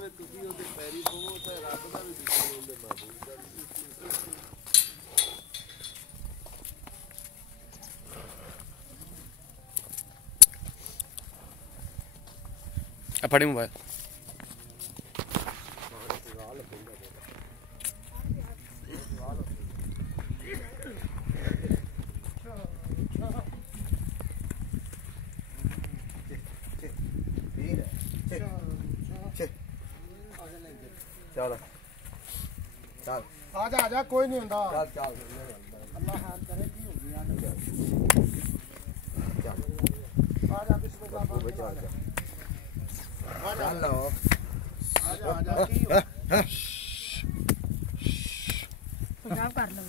ਵੇ ਤੁਸੀਂ ਉਹਦੇ ਪੈਰੀ ਪਵੋ ਤੇ ਰੱਬ ਦਾ ਵੀ ਦੁਸ਼ਮਣ ਉਹਦੇ ਮਾਬੂਦ ਦਾ फड़े मोबाइल चल चल आजा कोई नहीं होता चल चल अल्लाह हाल करे की हो गया चल आजा बिस्मिल्लाह चलो आजा की हो पंजाब कर लो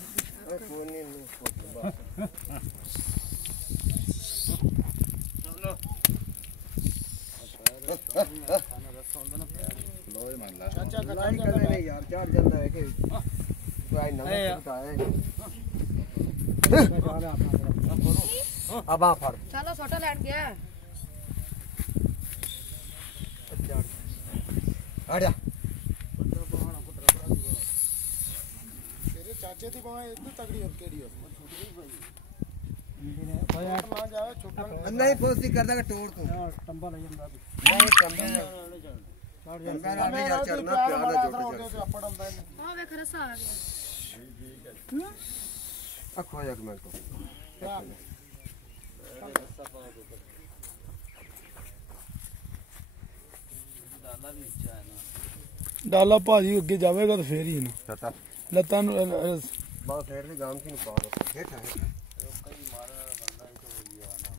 कोई नहीं चाचा का नहीं यार चढ़ जाता है कि भाई नमक है अब आ फड़ चलो छोटा लैट गया हट जा तेरे चाचे की बाह इतनी तगड़ी और केड़ी हो ना जाए छोटा नहीं पोस्ती करदा का तोड़ तू टंबा ले ਜਾਂਦਾ नहीं टंबे टंबे नहीं यार चढ़ना प्यार ना जोड़ के अपड़ आंदा है हां वे खरसा आ गया अखो एक मिनट को डाला भाजी अगे जाएगा तो फिर ही ना सता लत्तां बहुत फेर दी गाम की नु पा दो हेठा